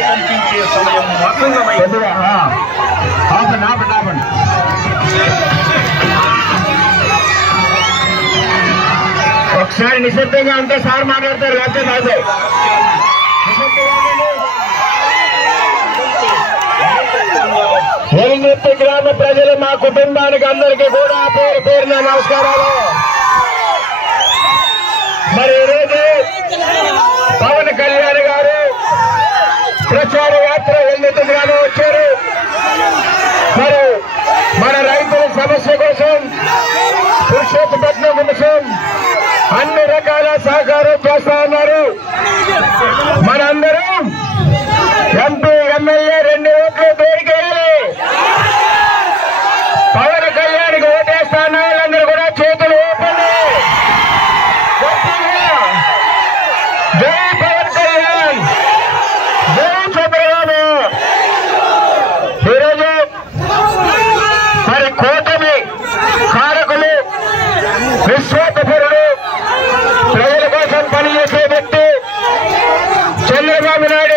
కనిపించే సమయం ఒకసారి నిశ్శబ్దంగా ఉంటే సార్ మాట్లాడతారు లేకపోతే కాదు. వెలుగుర్తి గ్రామ ప్రజలు మా కుటుంబానికి అందరికీ కూడా పేరు పేరున నమస్కారాలు. మరి ఈరోజు పవన్ కళ్యాణ్ గారు ప్రచార యాత్ర వెలుగుర్తి గ్రామం వచ్చారు. మరి మన రైతుల సమస్య కోసం పురుషోత్తపట్నం కోసం అన్ని రకాల సహకారం చేస్తా ఉన్నారు. మనందరం ఎంపీ ఎమ్మెల్యే 2 ఓట్లు పేరుకేయాలి. పవన్ కళ్యాణ్కి ఓటేస్తా ఉన్న వాళ్ళందరూ కూడా చేతులు ఊపండి. జై పవన్ కళ్యాణ్, జై చంద్రబాబు. ఈరోజు మరి కూటమి కారకులు, విశ్వాసపరుడు, ప్రజల కోసం పనిచేసే వ్యక్తి చంద్రబాబు నాయుడు